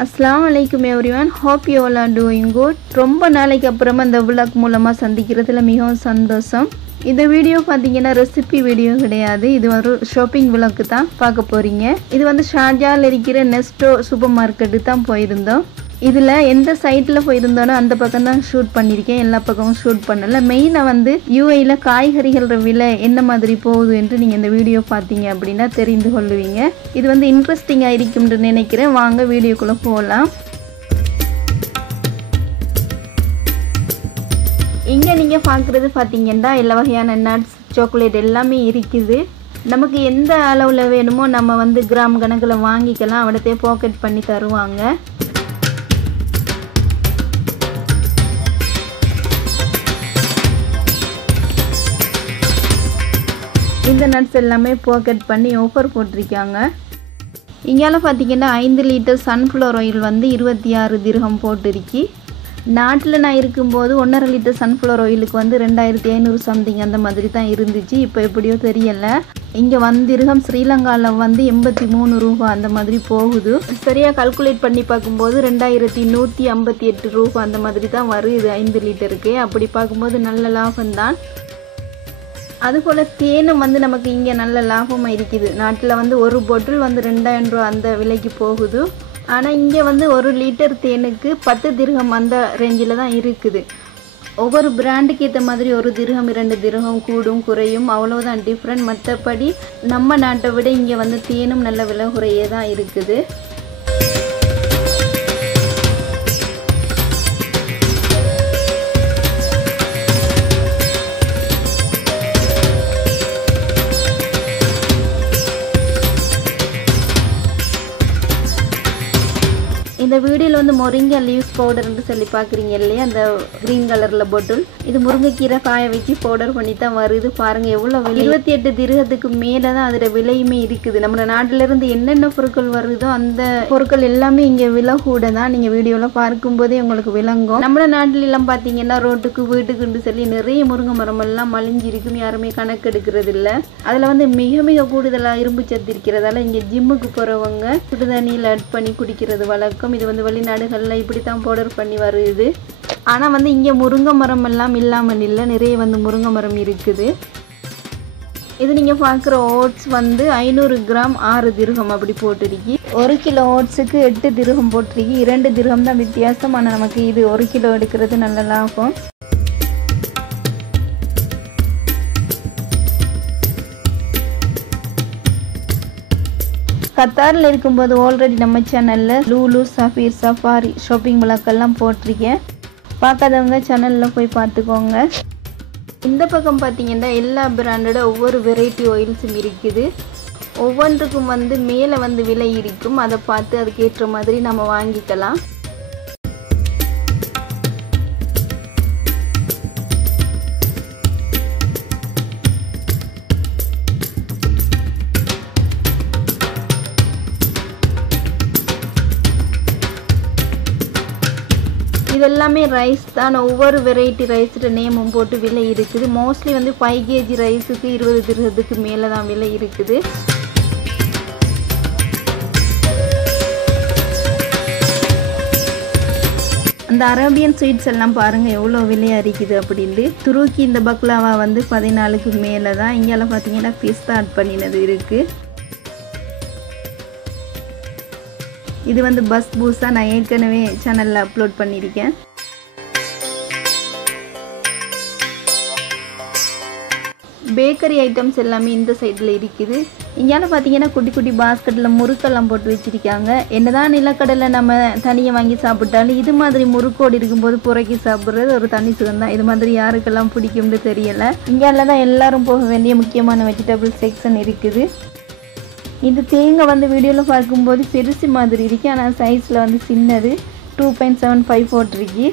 Assalamu alaikum everyone. Hope you all are doing good. ரொம்ப நாளைக்கு அப்புறமா இந்த vlog மூலமா சந்திக்கிறதுல மிகவும் சந்தோஷம். இந்த வீடியோ பாத்தீங்கன்னா ரெசிபி வீடியோ கிடையாது. இது ஒரு ஷாப்பிங் vlog தான் பார்க்க போறீங்க. இது வந்து ஷார்ஜால இருக்கிற நெஸ்டோ சூப்பர் மார்க்கெட் தான் போயிருந்தோம். இதுல எந்த சைட்ல போயிருந்தோனோ அந்த பக்கம் தான் ஷூட் பண்ணிருக்கேன். எல்லா பக்கமும் ஷூட் பண்ணல. மெயினா வந்து UAE-ல காய்கறிகள் விலை என்ன மாதிரி போகுது என்று நீங்க இந்த வீடியோ பாத்தீங்க அப்படினா தெரிந்து கொள்வீங்க. இது வந்து இன்ட்ரஸ்டிங்கா இருக்கும்னு நினைக்கிறேன். வாங்க வீடியோக்குள்ள போலாம். இங்க நீங்க பார்க்கிறது பாத்தீங்கன்னா எல்லா வகையான நட்ஸ், சாக்லேட் எல்லாமே இருக்குது. நமக்கு எந்த அளவுல வேணுமோ நம்ம வந்து கிராம் கணக்குல வாங்கிக்கலாம். அவடத்தே பாக்கெட் பண்ணி தருவாங்க. இந்த நட்ஸ் எல்லாமே பாக்கெட் பண்ணி ஆஃபர் போட்டிருக்காங்க. இங்கால பார்த்தீங்கன்னா 5 லிட்டர் சன்ஃப்ளவர் ஆயில் வந்து 26 திர்ஹம் போட்டிருக்கு. நாட்டில் நான் இருக்கும்போது 1.5 லிட்டர் சன்ஃப்ளவர் ஆயிலுக்கு வந்து 2500 சம்திங் அந்த மாதிரி தான் இருந்துச்சு. இப்போ எப்படியோ தெரியல. இங்கே வந்து திர்ஹம் ஸ்ரீலங்காவில் வந்து 83 ரூபா அந்த மாதிரி போகுது. சரியாக கால்குலேட் பண்ணி பார்க்கும்போது 2158 ரூபா அந்த மாதிரி தான் வருது 5 லிட்டருக்கு. அப்படி பார்க்கும்போது நல்ல லாபம் தான். அதுபோல் தேனும் வந்து நமக்கு இங்கே நல்ல லாபமாக இருக்குது. நாட்டில் வந்து ஒரு பாட்டில் வந்து 2000 ரூபா அந்த விலைக்கு போகுது. ஆனால் இங்கே வந்து 1 லிட்டர் தேனுக்கு 10 திர்ஹம் அந்த ரேஞ்சில் தான் இருக்குது. ஒவ்வொரு பிராண்டுக்கு ஏற்ற மாதிரி 1 திர்ஹம் 2 திர்ஹம் கூடும் குறையும், அவ்வளோதான் டிஃப்ரெண்ட். மற்றபடி நம்ம நாட்டை விட இங்கே வந்து தேனும் நல்ல விலை குறையே தான் இருக்குது. இந்த வீடியோவில் வந்து மொரிங்கா லீவ்ஸ் பவுடர்னு சொல்லி பார்க்குறீங்க இல்லையா, அந்த க்ரீன் கலரில் பாட்டில். இது முருங்கைக்கீரை காய வச்சு பவுடர் பண்ணி தான் வருது. பாருங்கள் எவ்வளோ விலை, 28 திர்ஹத்துக்கு மேலே தான் அதோட விலையுமே இருக்குது. நம்ம நாட்டிலேருந்து என்னென்ன பொருட்கள் வருதோ அந்த பொருட்கள் எல்லாமே இங்கே விலை கூட தான். நீங்கள் வீடியோவில் பார்க்கும்போதே உங்களுக்கு விளங்கும். நம்ம நாட்டிலெல்லாம் பார்த்தீங்கன்னா ரோட்டுக்கு வீட்டுக்குன்னு சொல்லி நிறைய முருங்கை மரமெல்லாம் மலிஞ்சிருக்கும். யாருமே கணக்கு எடுக்கிறது இல்லை. அதில் வந்து மிக மிக கூடுதலாக இரும்பு சத்து இருக்கிறதால இங்கே ஜிம்முக்கு போகிறவங்க சுடுதண்ணியில் ஆட் பண்ணி குடிக்கிறது வழக்கம். இது வந்து வெளிநாடுகளில் இப்படி தான் பவுடர் பண்ணி வருது. ஆனால் வந்து இங்கே முருங்கை மரம் எல்லாம் இல்லாமல் இல்லை, நிறைய வந்து முருங்கை மரம் இருக்குது. இது நீங்கள் பார்க்குற ஓட்ஸ் வந்து 500 கிராம் 6 திர்ஹம் அப்படி போட்டிருக்கு. 1 கிலோ ஓட்ஸுக்கு 8 திர்ஹம் போட்டிருக்கு. 2 திர்ஹம் தான் வித்தியாசம். ஆனால் நமக்கு இது 1 கிலோ எடுக்கிறது நல்ல லாபம். கத்தாரில் இருக்கும்போது ஆல்ரெடி நம்ம சேனலில் லூலு, சஃபீர், சஃபாரி ஷாப்பிங் விளக்கெல்லாம் போட்டிருக்கேன். பார்க்காதவங்க சேனலில் போய் பார்த்துக்கோங்க. இந்த பக்கம் பார்த்தீங்கன்னா எல்லா பிராண்டோட ஒவ்வொரு வெரைட்டி ஆயில்ஸும் இருக்குது. ஒவ்வொன்றுக்கும் வந்து மேலே வந்து விலை இருக்கும். அதை பார்த்து அதுக்கேற்ற மாதிரி நம்ம வாங்கிக்கலாம். இதெல்லாமே ரைஸ் தான். ஒவ்வொரு வெரைட்டி ரைஸோட நேமும் போட்டு விலை இருக்குது. மோஸ்ட்லி வந்து 5 kg ரைஸுக்கு 20 திர்ஹத்துக்கு மேலே தான் விலை இருக்குது. அந்த அரேபியன் ஸ்வீட்ஸ் எல்லாம் பாருங்கள் எவ்வளோ விலையாக இருக்குது அப்படின்னு. துருக்கி இந்த பக்லாவா வந்து 14க்கு மேலே தான். இங்கெல்லாம் பார்த்தீங்கன்னா பிஸ்தா ஆட் பண்ணினது இருக்குது. இது வந்து பஸ் பூஸா நான் ஏற்கனவே சேனலில் அப்லோட் பண்ணியிருக்கேன். பேக்கரி ஐட்டம்ஸ் எல்லாமே இந்த சைடில் இருக்குது. இங்கேயால பார்த்தீங்கன்னா குட்டி குட்டி பாஸ்கெட்டில் முறுக்கெல்லாம் போட்டு வச்சுருக்காங்க. என்னதான் நிலக்கடலை நம்ம தனியாக வாங்கி சாப்பிட்டாலும் இது மாதிரி முறுக்கோடு இருக்கும்போது புறக்கி சாப்பிட்றது ஒரு தனி சுகம் தான். இது மாதிரி யாருக்கெல்லாம் பிடிக்கும்னு தெரியலை. இங்கேயால தான் எல்லாரும் போக வேண்டிய முக்கியமான வெஜிடபிள் செக்ஷன் இருக்குது. இந்த தேங்காய் வந்து வீடியோவில் பார்க்கும்போது பெருசு மாதிரி இருக்கு. ஆனால் சைஸில் வந்து சின்னது 2.75 போட்டிருக்கு.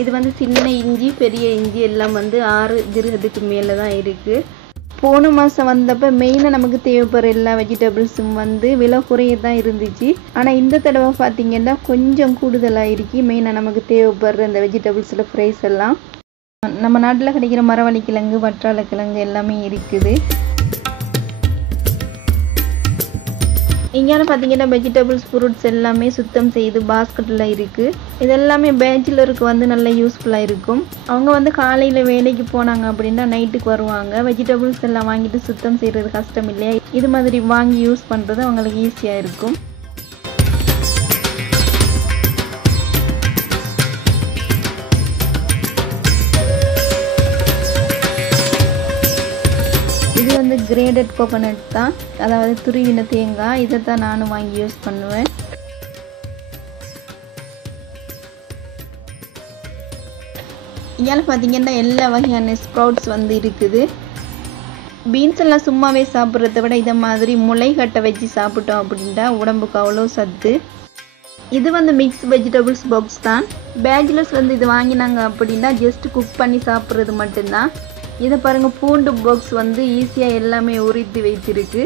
இது வந்து சின்ன இஞ்சி, பெரிய இஞ்சி எல்லாம் வந்து 6 திர்ஹத்துக்கு மேலே தான் இருக்குது. போன மாதம் வந்தப்போ மெயினாக நமக்கு தேவைப்படுற எல்லா வெஜிடபிள்ஸும் வந்து விலை குறைய தான் இருந்துச்சு. ஆனால் இந்த தடவை பார்த்திங்கன்னா கொஞ்சம் கூடுதலாக இருக்கு. மெயினாக நமக்கு தேவைப்படுற இந்த வெஜிடபிள்ஸில் ப்ரைஸ் எல்லாம் நம்ம நாட்டில் கிடைக்கிற மரவள்ளி கிழங்கு, வற்றாழை கிழங்கு எல்லாமே இருக்குது. இங்கே பார்த்தீங்கன்னா வெஜிடபிள்ஸ் ஃப்ரூட்ஸ் எல்லாமே சுத்தம் செய்து பாஸ்கெட்டில் இருக்குது. இது எல்லாமே பேச்சுலருக்கு வந்து நல்ல யூஸ்ஃபுல்லாக இருக்கும். அவங்க வந்து காலையில் வேலைக்கு போனாங்க அப்படின்னா நைட்டுக்கு வருவாங்க. வெஜிடபிள்ஸ் எல்லாம் வாங்கிட்டு சுத்தம் செய்கிறது கஷ்டம் இல்லையா, இது மாதிரி வாங்கி யூஸ் பண்ணுறது அவங்களுக்கு ஈஸியாக இருக்கும். இது வந்து கிரேடட் கோகோனட் தான், அதாவது துருவின தேங்காய். இதை தான் நானும் வாங்கி யூஸ் பண்ணுவேன். இங்கே பார்த்தீங்கன்னா எல்லா வகையான ஸ்ப்ரவுட்ஸ் வந்து இருக்குது. பீன்ஸ் எல்லாம் சும்மாவே சாப்பிட்றத விட இதை மாதிரி முளைகட்டை வச்சு சாப்பிட்டோம் அப்படின்ட்டா உடம்புக்கு அவ்வளோ சத்து. இது வந்து மிக்ஸ் வெஜிடபிள்ஸ் பாக்ஸ் தான். பேச்சுலர்ஸ் வந்து இது வாங்கினாங்க அப்படின்னா ஜஸ்ட் குக் பண்ணி சாப்பிட்றது மட்டும்தான். இதை பாருங்கள், பூண்டு பாக்ஸ் வந்து ஈஸியாக எல்லாமே உரித்து வைத்திருக்கு.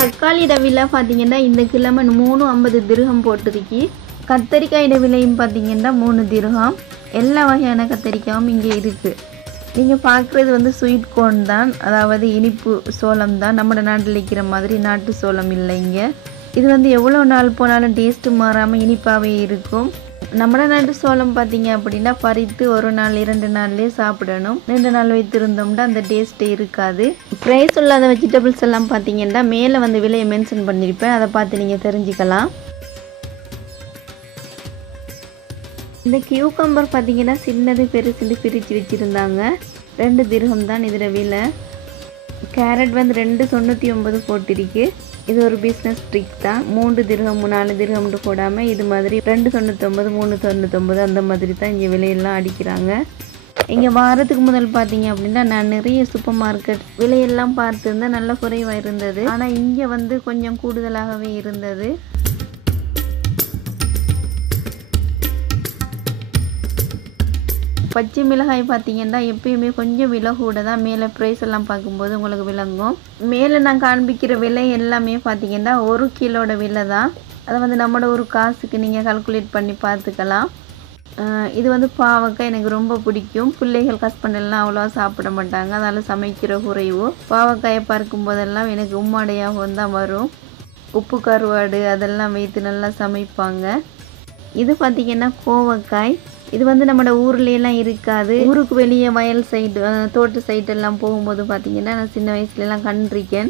தக்காளியோட விலை பார்த்தீங்கன்னா இந்த கிழமை 350 திர்ஹம் போட்டிருக்கு. கத்தரிக்காயோட விலையும் பார்த்தீங்கன்னா 3 திர்ஹம். எல்லா வகையான கத்தரிக்காயும் இங்கே இருக்குது. நீங்கள் பார்க்குறது வந்து ஸ்வீட் கோர்ன் தான், அதாவது இனிப்பு சோளம் தான். நம்ம நாட்டில் இருக்கிற மாதிரி நாட்டு சோளம் இல்லை இங்கே. இது வந்து எவ்வளோ நாள் போனாலும் டேஸ்ட்டு மாறாமல் இனிப்பாகவே இருக்கும். நம்ம நாட்டு சோளம் பார்த்தீங்க அப்படின்னா பறித்து 1 நாள் 2 நாள்லேயே சாப்பிடணும். 2 நாள் வைத்திருந்தோம்னா அந்த டேஸ்ட்டே இருக்காது. ப்ரைஸ் இல்லாத வெஜிடபிள்ஸ் எல்லாம் பார்த்தீங்கன்னா மேலே வந்து விலையை மென்ஷன் பண்ணியிருப்பேன், அதை பார்த்து நீங்கள் தெரிஞ்சுக்கலாம். இந்த கியூக்கம்பர் பார்த்தீங்கன்னா சின்னது பெருசுன்னு பிரித்து வச்சுருந்தாங்க. 2 திர்ஹம் தான் இதில் விலை. கேரட் வந்து 2.99 போட்டிருக்கு. இது ஒரு பிஸ்னஸ் ட்ரிக் தான். 3 திர்ஹம் 4 திர்ஹம்னு போடாமல் இது மாதிரி 2.99 3.99 அந்த மாதிரி தான் இங்கே விலையெல்லாம் அடிக்கிறாங்க. இங்கே வாரத்துக்கு முதல் பார்த்தீங்க அப்படின்னா நான் நிறைய சூப்பர் மார்க்கெட் விலையெல்லாம் பார்த்துருந்தேன், நல்ல குறைவாக இருந்தது. ஆனால் இங்கே வந்து கொஞ்சம் கூடுதலாகவே இருந்தது. பச்சை மிளகாய் பார்த்தீங்கன்னா எப்பயுமே கொஞ்சம் விலை கூட தான். மேலே ப்ரைஸ் எல்லாம் பார்க்கும்போது உங்களுக்கு விளங்கும். மேலே நான் காண்பிக்கிற விலை எல்லாமே பார்த்தீங்கன்னா 1 கிலோட விலை தான். அதை வந்து நம்மளோட ஒரு காசுக்கு நீங்கள் கால்குலேட் பண்ணி பார்த்துக்கலாம். இது வந்து பாவக்காய் எனக்கு ரொம்ப பிடிக்கும். பிள்ளைகள் ஹஸ்பண்டெல்லாம் அவ்வளோவா சாப்பிட மாட்டாங்க, அதனால் சமைக்கிற குறைவோ. பாவக்காயை பார்க்கும் போதெல்லாம் எனக்கு உம்மாடையாகவும் தான் வரும். உப்பு கருவாடு அதெல்லாம் வைத்து நல்லா சமைப்பாங்க. இது பார்த்திங்கன்னா கோவக்காய். இது வந்து நம்ம ஊர்லெலாம் இருக்காது. ஊருக்கு வெளியே வயல் சைடு தோட்ட சைடெல்லாம் போகும்போது பார்த்திங்கன்னா நான் சின்ன வயசுலலாம் கண்டிருக்கேன்.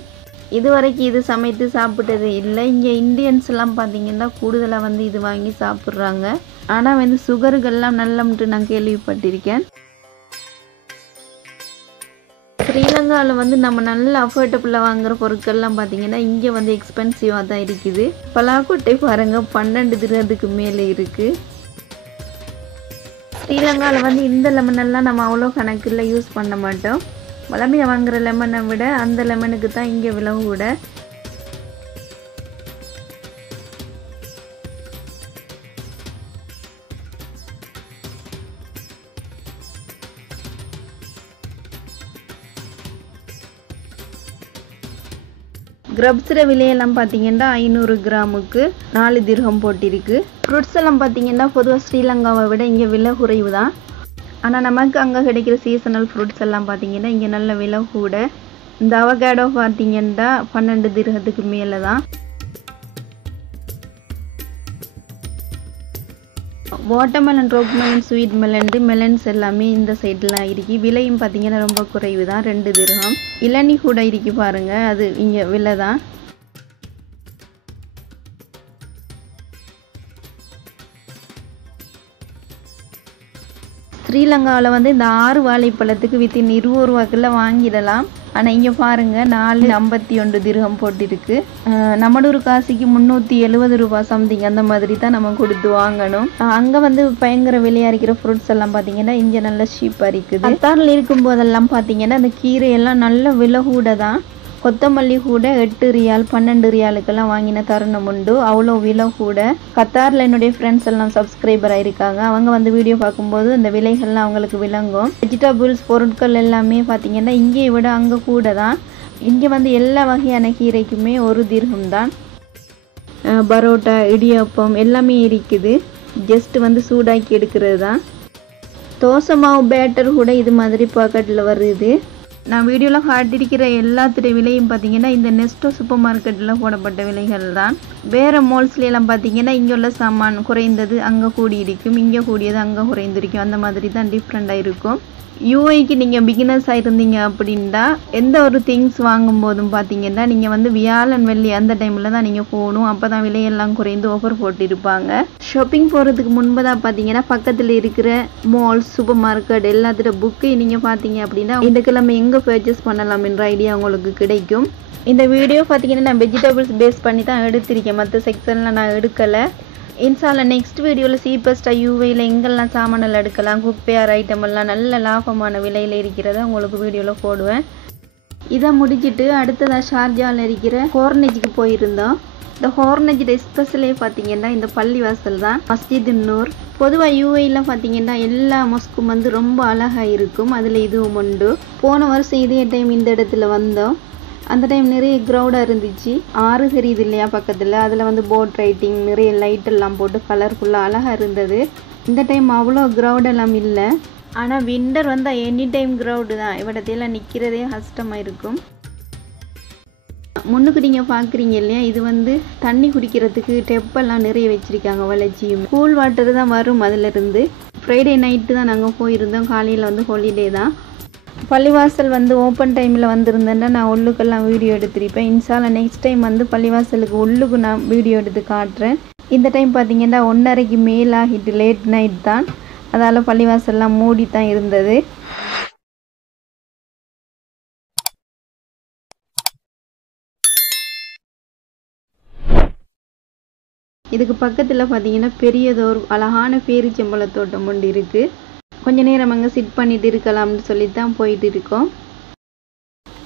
இது வரைக்கும் இது சமைத்து சாப்பிட்டது இல்லை. இங்கே இந்தியன்ஸ் எல்லாம் பார்த்திங்கன்னா கூடுதலாக வந்து இது வாங்கி சாப்பிட்றாங்க. ஆனால் வந்து சுகருகெல்லாம் நல்லம்ட்டு நான் கேள்விப்பட்டிருக்கேன். ஸ்ரீலங்காவில் வந்து நம்ம நல்ல அஃபோர்டபுளாக வாங்குகிற பொருட்கள்லாம் பார்த்திங்கன்னா இங்கே வந்து எக்ஸ்பென்சிவாக தான் இருக்குது. பலாக்கொட்டை பாருங்கள் 12 திர்ஹத்துக்கு மேலே இருக்குது. ஸ்ரீலங்காவில் வந்து இந்த லெமனெல்லாம் நம்ம அவ்வளோ கணக்கில் யூஸ் பண்ண மாட்டோம். வளமையாக வாங்குகிற லெமனை விட அந்த லெமனுக்கு தான் இங்கே விலை கூட. கிரப்ஸில் விலையெல்லாம் பார்த்தீங்கன்னா 500 கிராமுக்கு 4 திர்ஹம் போட்டிருக்கு. ஃப்ரூட்ஸ் எல்லாம் பார்த்தீங்கன்னா பொதுவாக ஸ்ரீலங்காவை விட இங்கே விலை குறைவு தான். ஆனால் நமக்கு அங்கே கிடைக்கிற சீசனல் ஃப்ரூட்ஸ் எல்லாம் பார்த்தீங்கன்னா இங்கே நல்ல விலை கூட. இந்த அவகேடோ பார்த்தீங்கன்னா 12 திர்ஹத்துக்கு மேலே தான். Watermelon, rock melon, sweet melons எல்லாமே இந்த சைட்லாம் இருக்கு. விலையும் பார்த்தீங்கன்னா ரொம்ப குறைவு தான், 2 திர்ஹம். இளநீ கூட இருக்கு பாருங்க, அது இங்கே விலை தான். ஸ்ரீலங்காவில் வந்து இந்த 6 வாழைப்பழத்துக்கு வித்தின் 20 ரூபாய்க்குள்ள வாங்கிடலாம். ஆனால் இங்கே பாருங்கள் 451 திர்ஹம் போட்டிருக்கு. நம்மளோட ஒரு காசுக்கு 370 ரூபாய் சம்திங் அந்த மாதிரி தான் நம்ம கொடுத்து வாங்கணும். அங்கே வந்து பயங்கர விலையாக இருக்கிற ஃப்ரூட்ஸ் எல்லாம் பார்த்தீங்கன்னா இங்கே நல்ல சீப்பாக இருக்குது. அத்தாரில் இருக்கும் போதெல்லாம் பார்த்தீங்கன்னா அந்த கீரையெல்லாம் நல்ல விலை கூட தான். கொத்தமல்லி கூட 8 ரியால் 12 ரியாலுக்கெல்லாம் வாங்கின தருணம் உண்டு. அவ்வளோ விலை கூட. கத்தாரில் என்னுடைய ஃப்ரெண்ட்ஸ் எல்லாம் சப்ஸ்கிரைபர் ஆயிருக்காங்க. அவங்க வந்து வீடியோ பார்க்கும்போது இந்த விலைகள்லாம் அவங்களுக்கு விளங்கும். வெஜிடபிள்ஸ் பொருட்கள் எல்லாமே பார்த்தீங்கன்னா இங்கே விட அங்கே கூட தான். இங்கே வந்து எல்லா வகையான கீரைக்குமே 1 திர்ஹம் தான். பரோட்டா இடியாப்பம் எல்லாமே இருக்குது. ஜஸ்ட் வந்து சூடாக்கி எடுக்கிறது தான். தோசை மாவு பேட்டர் கூட இது மாதிரி பாக்கெட்டில் வருது. நான் வீடியோவில் காட்டியிருக்கிற எல்லாத்துடைய விலையும் பார்த்தீங்கன்னா இந்த நெஸ்டோ சூப்பர் மார்க்கெட்டில் போடப்பட்ட விலைகள் தான். வேறு மால்ஸ்லாம் பார்த்தீங்கன்னா இங்கே உள்ள சாமான் குறைந்தது அங்கே கூடி இருக்கும், இங்கே கூடியது அங்கே குறைந்திருக்கும். அந்த மாதிரி தான் டிஃப்ரெண்ட்டாக இருக்கும். யூஏக்கு நீங்கள் பிகினர்ஸாக இருந்தீங்க அப்படின்னா எந்த ஒரு திங்ஸ் வாங்கும் போதும் பார்த்தீங்கன்னா நீங்கள் வந்து வியாழன் வெள்ளி அந்த டைமில் தான் நீங்கள் போகணும். அப்போ தான் விலையெல்லாம் குறைந்து ஆஃபர் போட்டிருப்பாங்க. ஷாப்பிங் போகிறதுக்கு முன்பு தான் பார்த்தீங்கன்னா பக்கத்தில் இருக்கிற மால்ஸ் சூப்பர் மார்க்கெட் எல்லாத்தோட புக்கு நீங்கள் பார்த்தீங்க அப்படின்னா இந்த கிழமை எங்கே பர்ச்சேஸ் பண்ணலாம் என்ற ஐடியா உங்களுக்கு கிடைக்கும். இந்த வீடியோ பார்த்தீங்கன்னா நான் வெஜிடபிள்ஸ் பேஸ் பண்ணி தான் எடுத்திருக்கேன். மற்ற செக்ஷனில் நான் எடுக்கலை. இன்ஷால்லா நெக்ஸ்ட் வீடியோவில் சீப்பஸ்ட்டாக யூஏயில் எங்கெல்லாம் சாமானில் எடுக்கலாம், குக்வேர் ஐட்டம் எல்லாம் நல்ல லாபமான விலையில் இருக்கிறத உங்களுக்கு வீடியோவில் போடுவேன். இதை முடிச்சுட்டு அடுத்ததாக ஷார்ஜாவில் இருக்கிற ஹோர்னேஜுக்கு போயிருந்தோம். இந்த ஹோர்னேஜோட ஸ்பெஷலே பார்த்தீங்கன்னா இந்த பள்ளிவாசல் தான், மஸ்ஜித் நூர். பொதுவாக யூஏயில் பார்த்தீங்கன்னா எல்லா மொஸ்க்கும் வந்து ரொம்ப அழகாக இருக்கும். அதில் இதுவும் உண்டு. போன வருஷம் இதே டைம் இந்த இடத்துல வந்தோம். அந்த டைம் நிறைய க்ரௌடாக இருந்துச்சு. ஆறு தெரியுது இல்லையா பக்கத்தில், அதில் வந்து போட் ரைட்டிங் நிறைய லைட்டெல்லாம் போட்டு கலர்ஃபுல்லாக அழகாக இருந்தது. இந்த டைம் அவ்வளோ க்ரௌடெல்லாம் இல்லை. ஆனால் விண்டர் வந்தால் எனி டைம் க்ரௌடு தான். இவடத்தையெல்லாம் நிற்கிறதே கஷ்டமாக இருக்கும். முன்னுக்கு நீங்கள் பார்க்குறீங்க இல்லையா, இது வந்து தண்ணி குடிக்கிறதுக்கு டெப்பெல்லாம் நிறைய வச்சுருக்காங்க. வளர்ச்சியும் கூல் வாட்டர் தான் வரும் அதிலிருந்து. ஃப்ரைடே நைட்டு தான் நாங்கள் போயிருந்தோம். காலையில் வந்து ஹாலிடே தான். பள்ளிவாசல் வந்து ஓப்பன் டைமில் வந்திருந்தேன்னா நான் உள்ளுக்கெல்லாம் வீடியோ எடுத்திருப்பேன். இன்ஷால்லா நெக்ஸ்ட் டைம் வந்து பள்ளிவாசலுக்கு உள்ளுக்கு நான் வீடியோ எடுத்து காட்டுறேன். இந்த டைம் பார்த்தீங்கன்னா 1:30க்கு மேலாகிட்டு லேட் நைட் தான். அதால் பள்ளிவாசல்லாம் மூடி தான் இருந்தது. இதுக்கு பக்கத்தில் பார்த்தீங்கன்னா பெரியதொரு அழகான பேரிச்சம்பழ தோட்டம் ஒன்று இருக்குது. கொஞ்ச நேரம் அங்கே சிட் பண்ணிட்டு இருக்கலாம்னு சொல்லி தான் போயிட்டு இருக்கோம்.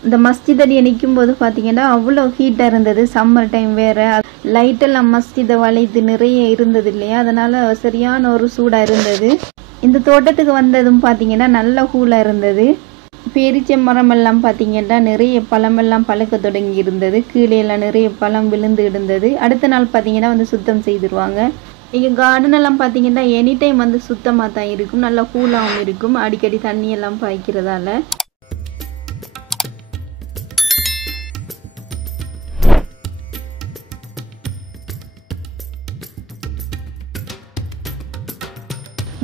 இந்த மஸ்ஜித் அடியை நிற்கும் போது பார்த்தீங்கன்னா அவ்வளோ ஹீட்டாக இருந்தது. சம்மர் டைம் வேறு, லைட்டெல்லாம் மஸ்ஜிதை வளைத்து நிறைய இருந்தது இல்லையா, அதனால் சரியான ஒரு சூடாக இருந்தது. இந்த தோட்டத்துக்கு வந்ததும் பார்த்தீங்கன்னா நல்ல கூலாக இருந்தது. பேரிச்சை மரம் எல்லாம் பார்த்தீங்கன்னா நிறைய பழமெல்லாம் பழுக்க தொடங்கி இருந்தது. கீழே எல்லாம் நிறைய பழம் விழுந்து இருந்தது. அடுத்த நாள் பார்த்தீங்கன்னா வந்து சுத்தம் செய்திருவாங்க. இங்கே கார்டன் எல்லாம் பார்த்தீங்கன்னா எனி டைம் வந்து சுத்தமாக தான் இருக்கும். நல்லா கூலாகவும் இருக்கும். அடிக்கடி தண்ணி எல்லாம் பாய்க்கிறதால.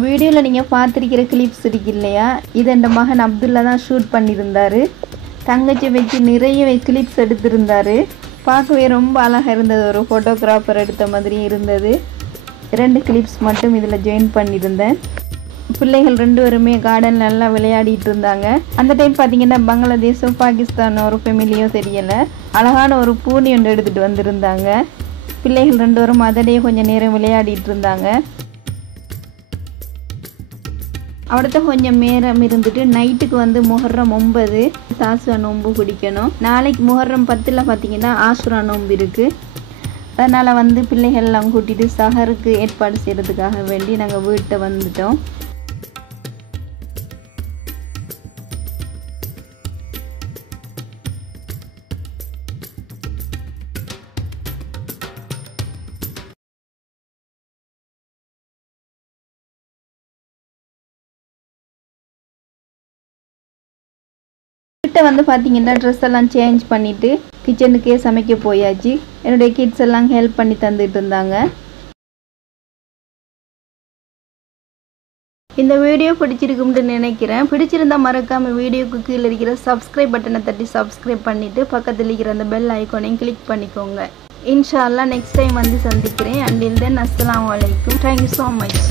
வீடியோவில் நீங்கள் பார்த்துருக்கிற கிளிப்ஸ் இருக்கு இல்லையா, இது என் மகன் அப்துல்லா தான் ஷூட் பண்ணியிருந்தார். தங்கச்சி வச்சு நிறைய கிளிப்ஸ் எடுத்திருந்தார். பார்க்கவே ரொம்ப அழகாக இருந்தது. ஒரு ஃபோட்டோகிராஃபர் எடுத்த மாதிரி இருந்தது. 2 கிளிப்ஸ் மட்டும் இதில் ஜாயின் பண்ணியிருந்தேன். பிள்ளைகள் 2 பேருமே கார்டனில் நல்லா விளையாடிட்டு இருந்தாங்க. அந்த டைம் பார்த்தீங்கன்னா பங்களாதேஷோ பாகிஸ்தானோ ஒரு ஃபெமிலியோ தெரியலை, அழகான ஒரு பூனி ஒன்று எடுத்துகிட்டு வந்திருந்தாங்க. பிள்ளைகள் 2 பேரும் அதடையே கொஞ்சம் நேரம் விளையாடிட்டு இருந்தாங்க. அடுத்த கொஞ்சம் நேரம் இருந்துட்டு நைட்டுக்கு வந்து முஹர்ரம் 9 சாசுவா நோன்பு குடிக்கணும். நாளைக்கு முஹர்ரம் 10ல் பார்த்தீங்கன்னா ஆசுரா நோன்பு இருக்குது. அதனால் வந்து பிள்ளைகள்லாம் கூட்டிகிட்டு சஹருக்கு ஏற்பாடு செய்கிறதுக்காக வேண்டி நாங்கள் வீட்டை வந்துட்டோம். வீட்டை வந்து பார்த்தீங்கன்னா ட்ரெஸ் எல்லாம் சேஞ்ச் பண்ணிவிட்டு கிச்சனுக்கே சமைக்க போயாச்சு. என்னுடைய கிட்ஸ் எல்லாம் ஹெல்ப் பண்ணி தந்துட்டு இருந்தாங்க. இந்த வீடியோ பிடிச்சிருக்கும்னு நினைக்கிறேன். பிடிச்சிருந்தா மறக்காமல் வீடியோக்கு கீழே இருக்கிற சப்ஸ்கிரைப் பட்டனை தட்டி சப்ஸ்கிரைப் பண்ணிவிட்டு பக்கத்தில் இருக்கிற அந்த பெல் ஐக்கானையும் கிளிக் பண்ணிக்கோங்க. இன்ஷா அல்லாஹ் நெக்ஸ்ட் டைம் வந்து சந்திக்கிறேன். அண்டில் தென் அஸ்ஸலாமு அலைக்கும். Thank you so much.